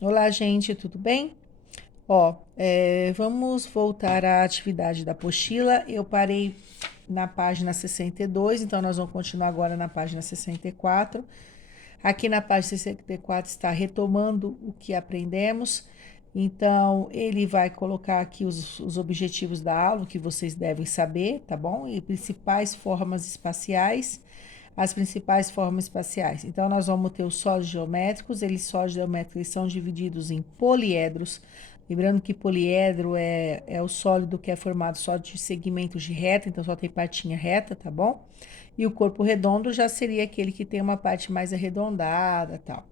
Olá, gente, tudo bem? Ó, vamos voltar à atividade da apostila. Eu parei na página 62, então nós vamos continuar agora na página 64. Aqui na página 64 está retomando o que aprendemos. Então, ele vai colocar aqui os objetivos da aula, que vocês devem saber, tá bom? E principais formas espaciais. As principais formas espaciais. Então, nós vamos ter os sólidos geométricos. Sólidos geométricos eles são divididos em poliedros. Lembrando que poliedro é o sólido que é formado só de segmentos de reta, então só tem partinha reta, tá bom? E o corpo redondo já seria aquele que tem uma parte mais arredondada, tal.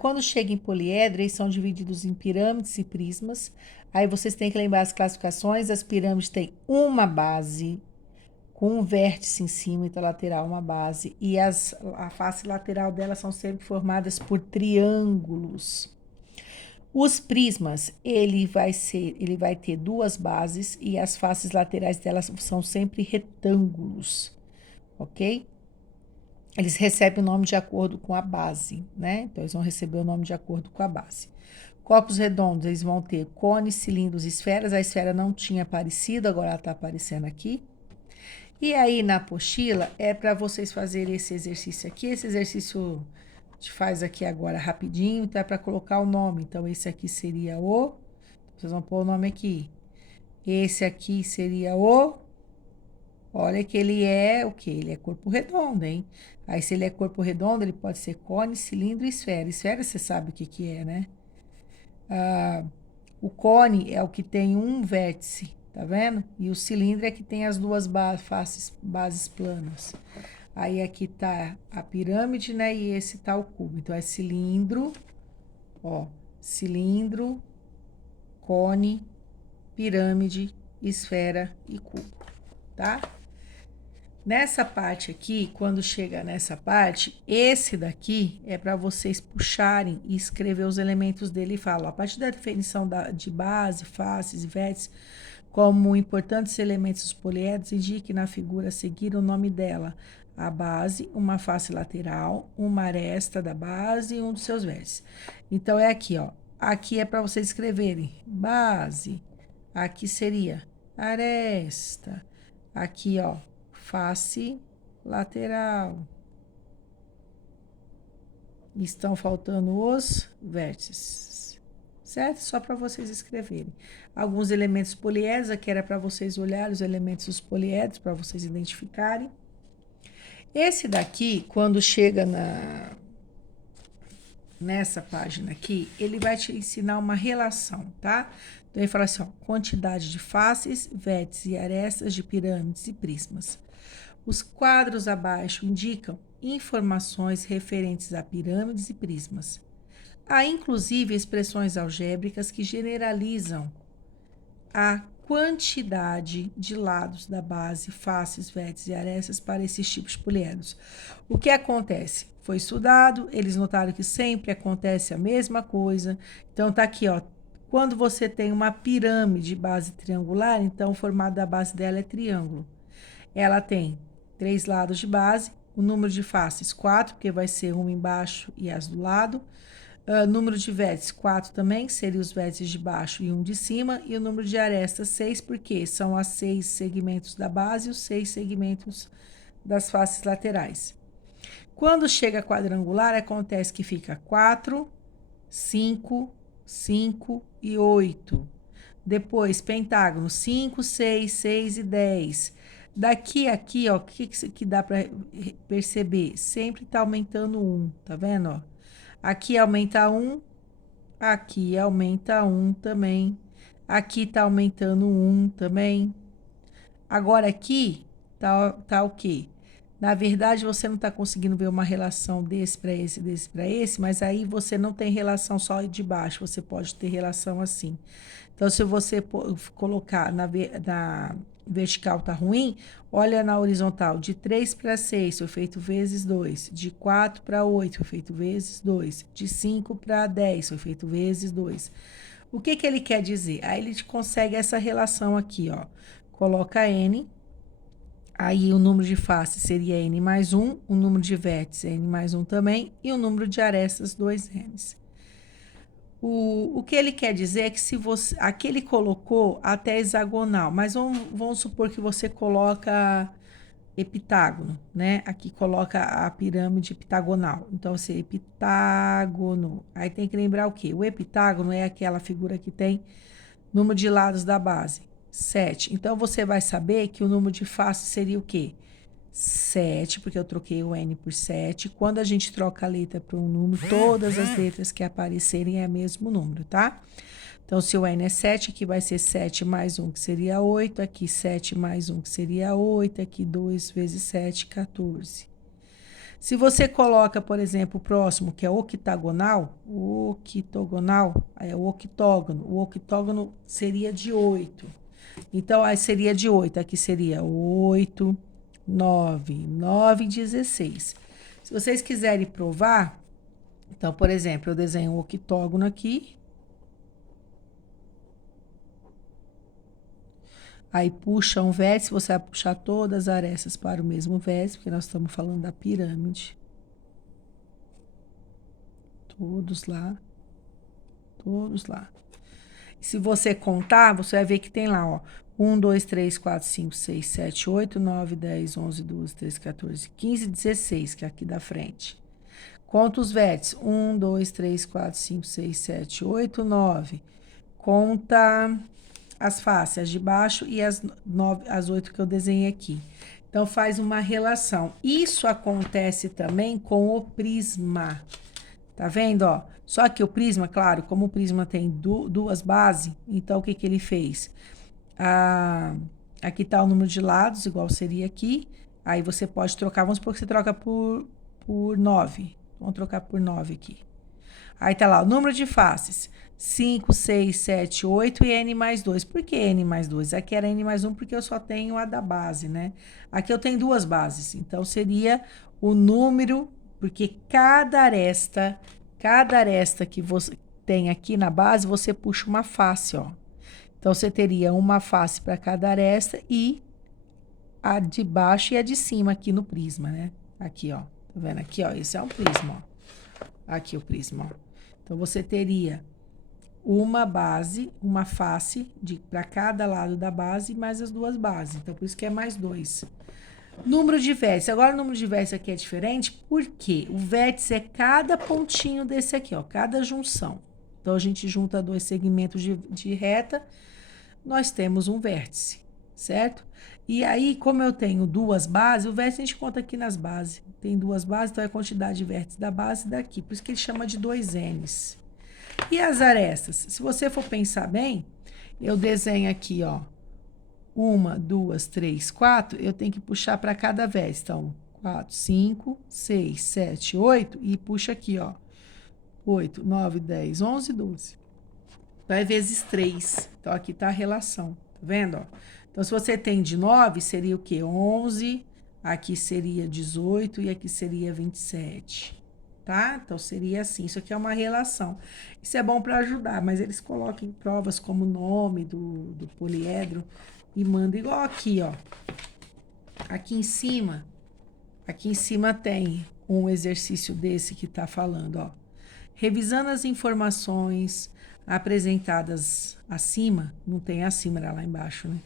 Quando chega em poliedro, eles são divididos em pirâmides e prismas. Aí vocês têm que lembrar as classificações. As pirâmides têm uma base com um vértice em cima, então lateral uma base. E a face lateral delas são sempre formadas por triângulos. Os prismas, ele vai ter duas bases e as faces laterais delas são sempre retângulos, ok? Eles recebem o nome de acordo com a base, né? Então, eles vão receber o nome de acordo com a base. Corpos redondos, eles vão ter cones, cilindros e esferas. A esfera não tinha aparecido, agora ela está aparecendo aqui. E aí, na apostila, é para vocês fazerem esse exercício aqui. Esse exercício a gente faz aqui agora rapidinho, então é para colocar o nome. Então, esse aqui seria o... Vocês vão pôr o nome aqui. Esse aqui seria o... Olha que ele é o quê? Ele é corpo redondo, hein? Aí, se ele é corpo redondo, ele pode ser cone, cilindro e esfera. Esfera, você sabe o que que é, né? O cone é o que tem um vértice, tá vendo? E o cilindro é que tem as duas faces, bases planas. Aí aqui tá a pirâmide, né? E esse tá o cubo. Então é cilindro, ó, cilindro, cone, pirâmide, esfera e cubo, tá? Nessa parte aqui, quando chega nessa parte, esse daqui é para vocês puxarem e escrever os elementos dele e fala, a partir da definição de base, faces e vértices, como importantes elementos dos poliedros, indique na figura a seguir o nome dela. A base, uma face lateral, uma aresta da base e um dos seus vértices. Então, é aqui, ó. Aqui é para vocês escreverem base. Aqui seria aresta. Aqui, ó, face lateral. Estão faltando os vértices, certo? Só para vocês escreverem. Alguns elementos poliedros, aqui era para vocês olharem os elementos dos poliedros, para vocês identificarem. Esse daqui, quando chega nessa página aqui, ele vai te ensinar uma relação, tá? Então, ele fala assim, ó, quantidade de faces, vértices e arestas de pirâmides e prismas. Os quadros abaixo indicam informações referentes a pirâmides e prismas. Há inclusive expressões algébricas que generalizam a quantidade de lados da base, faces, vértices e arestas para esses tipos de poliedros. O que acontece? Foi estudado, eles notaram que sempre acontece a mesma coisa. Então tá aqui, ó. Quando você tem uma pirâmide de base triangular, então o formato da base dela é triângulo. Ela tem 3 lados de base, o número de faces 4, porque vai ser uma embaixo e as do lado. Número de vértices 4 também, seria os vértices de baixo e um de cima. E o número de arestas 6, porque são as 6 segmentos da base e os 6 segmentos das faces laterais. Quando chega quadrangular, acontece que fica 4, 5, 5 e 8. Depois, pentágono, 5, 6, 6 e 10. Daqui a aqui, ó, o que dá para perceber? Sempre está aumentando 1, tá vendo? Ó? Aqui aumenta 1, aqui aumenta 1 também. Aqui está aumentando 1 também. Agora aqui tá o quê? Na verdade, você não está conseguindo ver uma relação desse para esse, mas aí você não tem relação só de baixo, você pode ter relação assim. Então, se você colocar na vertical tá ruim, olha na horizontal, de 3 para 6 foi feito vezes 2, de 4 para 8 foi feito vezes 2, de 5 para 10 foi feito vezes 2. O que que ele quer dizer? Aí ele consegue essa relação aqui, ó. Coloca N, aí o número de faces seria N mais 1, o número de vértices é N mais 1 também, e o número de arestas 2Ns. O que ele quer dizer é que se você. Aqui ele colocou até hexagonal, mas vamos supor que você coloca heptágono, né? Aqui coloca a pirâmide heptagonal. Então, você heptágono. Aí tem que lembrar o quê? O heptágono é aquela figura que tem número de lados da base, 7. Então, você vai saber que o número de faces seria o quê? 7, porque eu troquei o N por 7. Quando a gente troca a letra para um número, todas as letras que aparecerem é o mesmo número, tá? Então, se o N é 7, aqui vai ser 7 mais 1, que seria 8. Aqui, 7 mais 1, que seria 8. Aqui, 2 vezes 7, 14. Se você coloca, por exemplo, o próximo, que é octagonal, é o octógono. O octógono seria de 8. Então, aí seria de 8. Aqui seria 8, 9 e 16. Se vocês quiserem provar, então, por exemplo, eu desenho um octógono aqui. Aí puxa um vértice, você vai puxar todas as arestas para o mesmo vértice, porque nós estamos falando da pirâmide. Todos lá. Todos lá. Se você contar, você vai ver que tem lá, ó. 1, 2, 3, 4, 5, 6, 7, 8, 9, 10, 11, 12, 13, 14, 15, 16, que é aqui da frente. Conta os vértices. 1, 2, 3, 4, 5, 6, 7, 8, 9. Conta as faces, as de baixo e as 8 que eu desenhei aqui. Então, faz uma relação. Isso acontece também com o prisma. Tá vendo, ó? Só que o prisma, claro, como o prisma tem duas bases, então o que que ele fez? Aqui tá o número de lados, igual seria aqui. Aí você pode trocar, vamos supor que você troca por 9. Vamos trocar por 9 aqui. Aí tá lá, o número de faces. 5, 6, 7, 8 e N mais 2. Por que N mais 2? Aqui era N mais 1 porque eu só tenho a da base, né? Aqui eu tenho duas bases. Então, seria o número, porque cada aresta que você tem aqui na base, você puxa uma face, ó. Então, você teria uma face para cada aresta e a de baixo e a de cima aqui no prisma, né? Aqui, ó. Tá vendo? Aqui, ó. Esse é um prisma, ó. Aqui o prisma, ó. Então, você teria uma base, uma face para cada lado da base, mais as duas bases. Então, por isso que é mais 2. Número de vértices. Agora, o número de vértices aqui é diferente, porque o vértice é cada pontinho desse aqui, ó, cada junção. Então, a gente junta dois segmentos de reta, nós temos um vértice, certo? E aí, como eu tenho duas bases, o vértice a gente conta aqui nas bases. Tem duas bases, então é a quantidade de vértices da base daqui. Por isso que ele chama de 2 N's. E as arestas? Se você for pensar bem, eu desenho aqui, ó. 1, 2, 3, 4. Eu tenho que puxar para cada vértice. Então, 4, 5, 6, 7, 8. E puxa aqui, ó. 8, 9, 10, 11, 12. Então, é vezes 3. Então, aqui tá a relação. Tá vendo, ó? Então, se você tem de 9, seria o quê? 11. Aqui seria 18 e aqui seria 27. Tá? Então, seria assim. Isso aqui é uma relação. Isso é bom para ajudar, mas eles colocam em provas como o nome do poliedro e mandam igual aqui, ó. Aqui em cima tem um exercício desse que tá falando, ó. Revisando as informações apresentadas acima, não tem acima, era lá embaixo, né?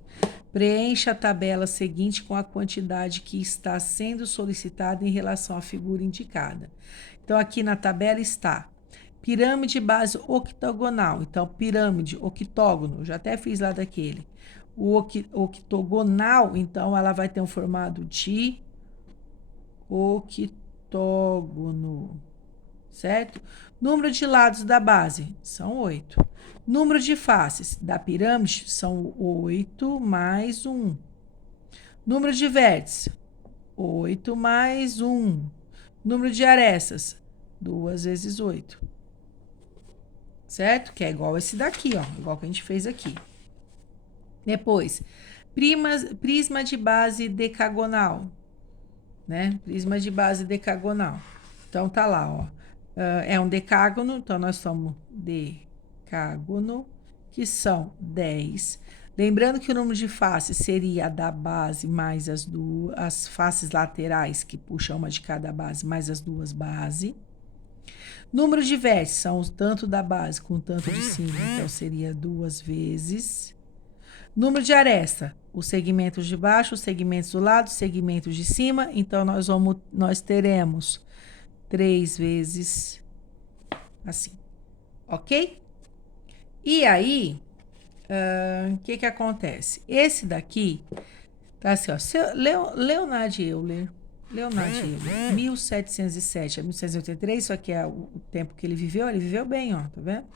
Preencha a tabela seguinte com a quantidade que está sendo solicitada em relação à figura indicada. Então, aqui na tabela está pirâmide base octogonal. Então, pirâmide, octógono, já até fiz lá daquele. O octogonal, então, ela vai ter um formato de octógono, certo? Número de lados da base são 8. Número de faces da pirâmide são 8 mais 1. Número de vértices, 8 mais 1. Número de arestas, 2 vezes 8. Certo? Que é igual esse daqui, ó. Igual que a gente fez aqui. Depois, prisma de base decagonal. Né? Prisma de base decagonal. Então, tá lá, ó. É um decágono, então nós somos decágono, que são 10. Lembrando que o número de faces seria a da base mais as faces laterais, que puxam uma de cada base, mais as duas bases. Número de vértices são os tanto da base com o tanto de cima, então seria 2 vezes. Número de aresta, os segmentos de baixo, os segmentos do lado, os segmentos de cima, então nós teremos 3 vezes assim, ok? E aí, o que acontece? Esse daqui, tá assim, ó, Leonhard Euler, 1707 a 1783, isso aqui é o tempo que ele viveu bem, ó, tá vendo?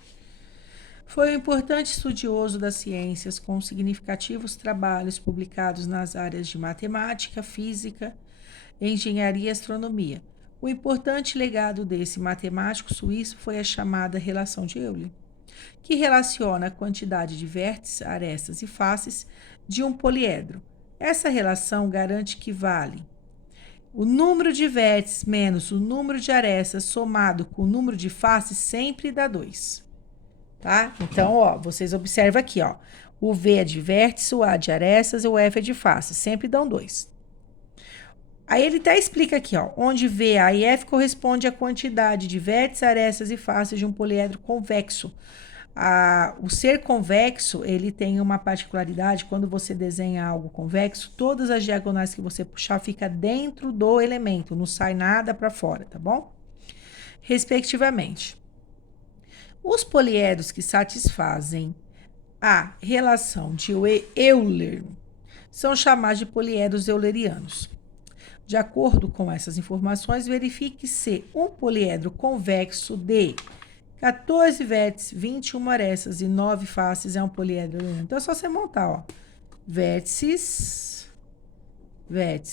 Foi um importante estudioso das ciências, com significativos trabalhos publicados nas áreas de matemática, física, engenharia e astronomia. O importante legado desse matemático suíço foi a chamada relação de Euler, que relaciona a quantidade de vértices, arestas e faces de um poliedro. Essa relação garante que vale o número de vértices menos o número de arestas somado com o número de faces sempre dá 2. Tá? Então, ó, vocês observam aqui, ó. O V é de vértice, o A de arestas e o F é de faces. Sempre dão 2. Aí ele até explica aqui, ó, onde V, A e F corresponde à quantidade de vértices, arestas e faces de um poliedro convexo. O ser convexo, ele tem uma particularidade, quando você desenha algo convexo, todas as diagonais que você puxar fica dentro do elemento, não sai nada para fora, tá bom? Respectivamente. Os poliedros que satisfazem a relação de Euler são chamados de poliedros eulerianos. De acordo com essas informações, verifique se um poliedro convexo de 14 vértices, 21 arestas e 9 faces é um poliedro euleriano. Então, é só você montar, ó. Vértices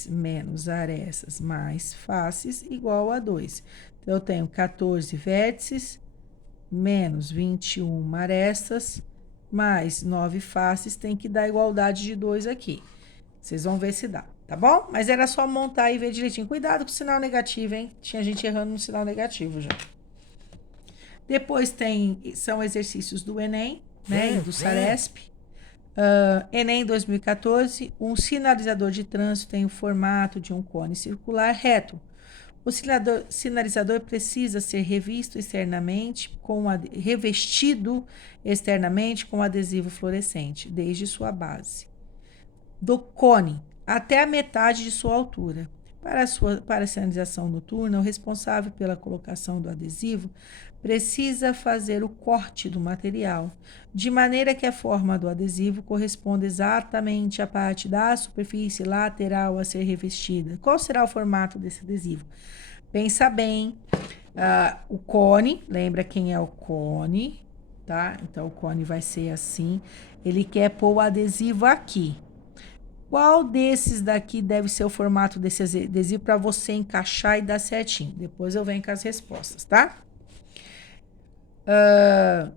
menos arestas mais faces igual a 2. Então, eu tenho 14 vértices menos 21 arestas mais 9 faces, tem que dar igualdade de 2 aqui. Vocês vão ver se dá, tá bom? Mas era só montar e ver direitinho. Cuidado com o sinal negativo, hein? Tinha gente errando no sinal negativo já. Depois são exercícios do Enem, né? E do Saresp. Enem 2014, um sinalizador de trânsito tem o formato de um cone circular reto. O sinalizador precisa ser revestido externamente com adesivo fluorescente, desde sua base, do cone até a metade de sua altura. Para a sinalização noturna, o responsável pela colocação do adesivo precisa fazer o corte do material, de maneira que a forma do adesivo corresponda exatamente à parte da superfície lateral a ser revestida. Qual será o formato desse adesivo? Pensa bem, o cone, lembra quem é o cone, tá? Então, o cone vai ser assim. Ele quer pôr o adesivo aqui. Qual desses daqui deve ser o formato desse adesivo para você encaixar e dar certinho? Depois eu venho com as respostas, tá?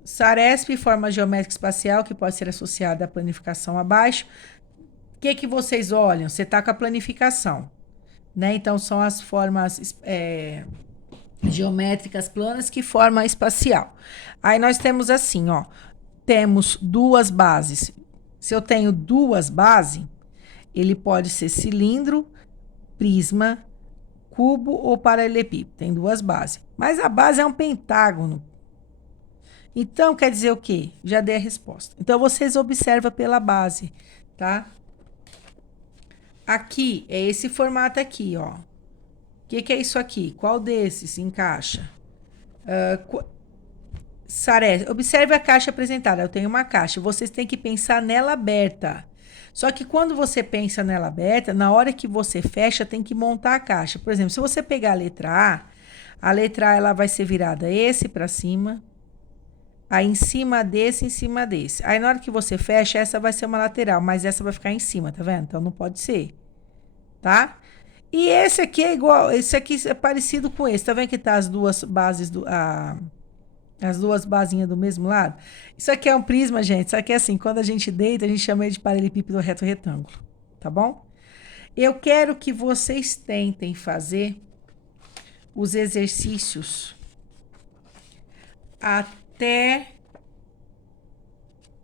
Saresp, forma geométrica espacial, que pode ser associada à planificação abaixo. O que vocês olham? Você está com a planificação, né? Então, são as formas geométricas planas que formam a espacial. Aí nós temos assim, ó. Temos duas bases. Se eu tenho duas bases, ele pode ser cilindro, prisma, cubo ou paralelepípedo. Tem duas bases. Mas a base é um pentágono. Então, quer dizer o quê? Já dei a resposta. Então, vocês observam pela base, tá? Aqui, é esse formato aqui, ó. O que é isso aqui? Qual desses se encaixa? Observe a caixa apresentada. Eu tenho uma caixa. Vocês têm que pensar nela aberta. Só que quando você pensa nela aberta, na hora que você fecha, tem que montar a caixa. Por exemplo, se você pegar a letra A ela vai ser virada esse para cima, aí em cima desse. Aí na hora que você fecha, essa vai ser uma lateral, mas essa vai ficar em cima, tá vendo? Então não pode ser, tá? E esse aqui é igual, esse aqui é parecido com esse. Tá vendo que tá as duas bases as duas basinhas do mesmo lado? Isso aqui é um prisma, gente. Isso aqui é assim, quando a gente deita, a gente chama ele de paralelepípedo reto retângulo, tá bom? Eu quero que vocês tentem fazer os exercícios até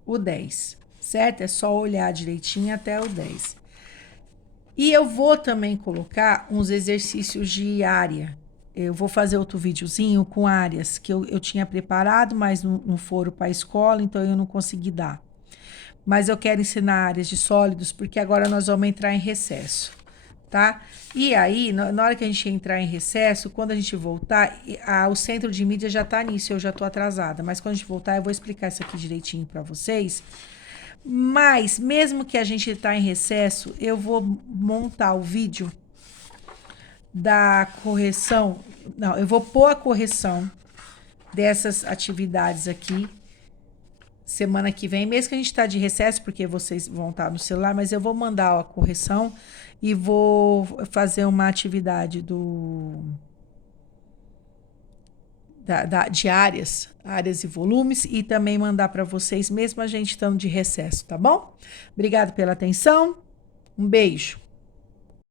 o 10, certo? É só olhar direitinho até o 10. E eu vou também colocar uns exercícios de área, eu vou fazer outro videozinho com áreas que eu tinha preparado, mas não foram para a escola, então eu não consegui dar. Mas eu quero ensinar áreas de sólidos, porque agora nós vamos entrar em recesso, tá? E aí, na hora que a gente entrar em recesso, quando a gente voltar, o centro de mídia já tá nisso, eu já tô atrasada. Mas quando a gente voltar, eu vou explicar isso aqui direitinho para vocês. Mas, mesmo que a gente tá em recesso, eu vou montar o vídeo da correção. Não, eu vou pôr a correção dessas atividades aqui semana que vem, mesmo que a gente tá de recesso, porque vocês vão estar no celular, mas eu vou mandar a correção e vou fazer uma atividade de áreas e volumes, e também mandar para vocês, mesmo a gente estando de recesso, tá bom? Obrigado pela atenção, um beijo.